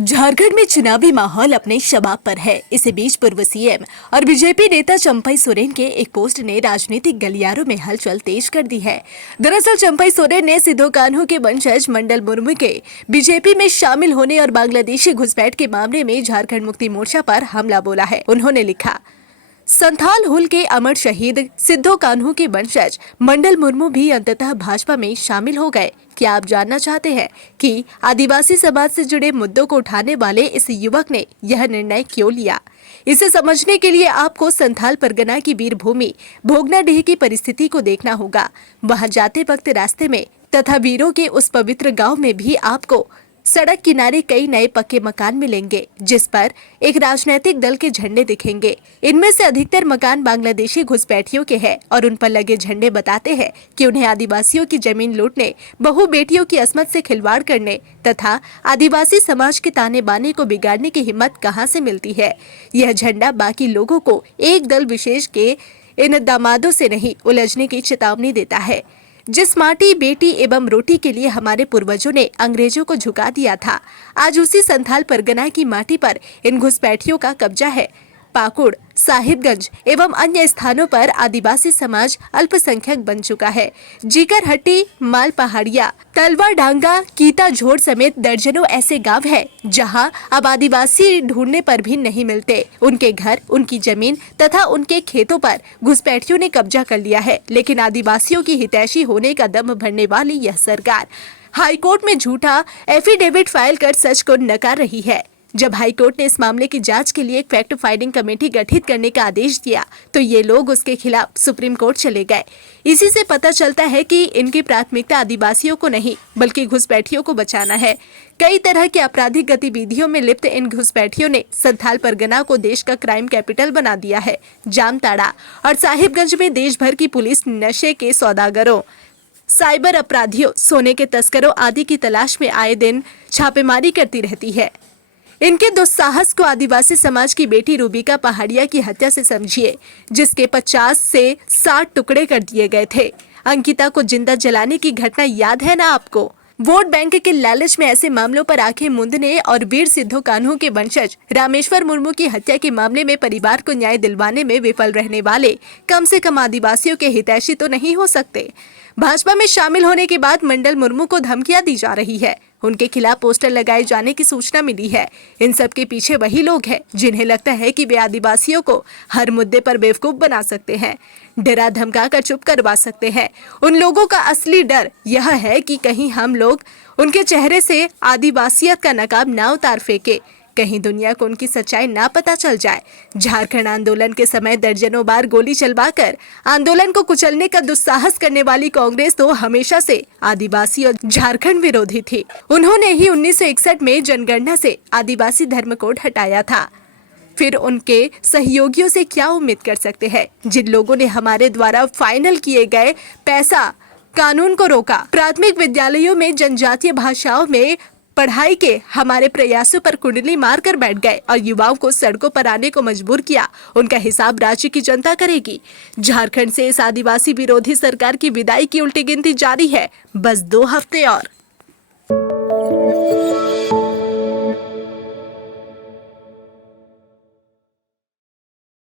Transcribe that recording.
झारखंड में चुनावी माहौल अपने शबाब पर है। इसी बीच पूर्व सीएम और बीजेपी नेता चंपई सोरेन के एक पोस्ट ने राजनीतिक गलियारों में हलचल तेज कर दी है। दरअसल चंपई सोरेन ने सिद्धू कान्हू के वंशज मंडल मुर्मू के बीजेपी में शामिल होने और बांग्लादेशी घुसपैठ के मामले में झारखंड मुक्ति मोर्चा पर हमला बोला है। उन्होंने लिखा, संथाल हुल के अमर शहीद सिद्धू कान्हू के वंशज मंडल मुर्मू भी अंततः भाजपा में शामिल हो गए। क्या आप जानना चाहते हैं कि आदिवासी समाज से जुड़े मुद्दों को उठाने वाले इस युवक ने यह निर्णय क्यों लिया? इसे समझने के लिए आपको संथाल परगना की वीर भूमि भोगनाडीह की परिस्थिति को देखना होगा। वहां जाते वक्त रास्ते में तथा वीरों के उस पवित्र गांव में भी आपको सड़क किनारे कई नए पक्के मकान मिलेंगे, जिस पर एक राजनीतिक दल के झंडे दिखेंगे। इनमें से अधिकतर मकान बांग्लादेशी घुसपैठियों के हैं और उन पर लगे झंडे बताते हैं कि उन्हें आदिवासियों की जमीन लूटने, बहु बेटियों की अस्मत से खिलवाड़ करने तथा आदिवासी समाज के ताने बाने को बिगाड़ने की हिम्मत कहां से मिलती है। यह झंडा बाकी लोगों को एक दल विशेष के इन दामादों से नहीं उलझने की चेतावनी देता है। जिस माटी, बेटी एवं रोटी के लिए हमारे पूर्वजों ने अंग्रेजों को झुका दिया था, आज उसी संथाल परगना की माटी पर इन घुसपैठियों का कब्जा है। पाकुड़, साहिबगंज एवं अन्य स्थानों पर आदिवासी समाज अल्पसंख्यक बन चुका है। जीकरहट्टी, माल पहाड़िया, तलवा डांगा, कीता झोड़ समेत दर्जनों ऐसे गांव हैं जहां अब आदिवासी ढूंढने पर भी नहीं मिलते। उनके घर, उनकी जमीन तथा उनके खेतों पर घुसपैठियों ने कब्जा कर लिया है। लेकिन आदिवासियों की हितैषी होने का दम भरने वाली यह सरकार हाईकोर्ट में झूठा एफिडेविट फाइल कर सच को नकार रही है। जब हाईकोर्ट ने इस मामले की जांच के लिए एक फैक्ट फाइंडिंग कमेटी गठित करने का आदेश दिया तो ये लोग उसके खिलाफ सुप्रीम कोर्ट चले गए। इसी से पता चलता है कि इनकी प्राथमिकता आदिवासियों को नहीं बल्कि घुसपैठियों को बचाना है। कई तरह की आपराधिक गतिविधियों में लिप्त इन घुसपैठियों ने संथाल परगना को देश का क्राइम कैपिटल बना दिया है। जामताड़ा और साहिबगंज में देश भर की पुलिस नशे के सौदागरों, साइबर अपराधियों, सोने के तस्करों आदि की तलाश में आए दिन छापेमारी करती रहती है। इनके दुस्साहस को आदिवासी समाज की बेटी रूबिका पहाड़िया की हत्या से समझिए, जिसके 50 से 60 टुकड़े कर दिए गए थे। अंकिता को जिंदा जलाने की घटना याद है ना आपको? वोट बैंक के लालच में ऐसे मामलों पर आंखें मूंदने और वीर सिद्धू कान्हू के वंशज रामेश्वर मुर्मू की हत्या के मामले में परिवार को न्याय दिलवाने में विफल रहने वाले कम से कम आदिवासियों के हितैषी तो नहीं हो सकते। भाजपा में शामिल होने के बाद मंडल मुर्मू को धमकियां दी जा रही है। उनके खिलाफ पोस्टर लगाए जाने की सूचना मिली है। इन सब के पीछे वही लोग हैं जिन्हें लगता है कि वे आदिवासियों को हर मुद्दे पर बेवकूफ बना सकते हैं, डरा धमका कर चुप करवा सकते हैं। उन लोगों का असली डर यह है कि कहीं हम लोग उनके चेहरे से आदिवासियत का नकाब ना उतार फेंके, कहीं दुनिया को उनकी सच्चाई ना पता चल जाए। झारखंड आंदोलन के समय दर्जनों बार गोली चलवाकर आंदोलन को कुचलने का दुस्साहस करने वाली कांग्रेस तो हमेशा से आदिवासी और झारखंड विरोधी थी। उन्होंने ही 1961 में जनगणना से आदिवासी धर्म कोड हटाया था। फिर उनके सहयोगियों से क्या उम्मीद कर सकते हैं, जिन लोगों ने हमारे द्वारा फाइनल किए गए पैसा कानून को रोका, प्राथमिक विद्यालयों में जनजातीय भाषाओं में पढ़ाई के हमारे प्रयासों पर कुंडली मारकर बैठ गए और युवाओं को सड़कों पर आने को मजबूर किया। उनका हिसाब राज्य की जनता करेगी। झारखंड से इस आदिवासी विरोधी सरकार की विदाई की उल्टी गिनती जारी है। बस 2 हफ्ते और।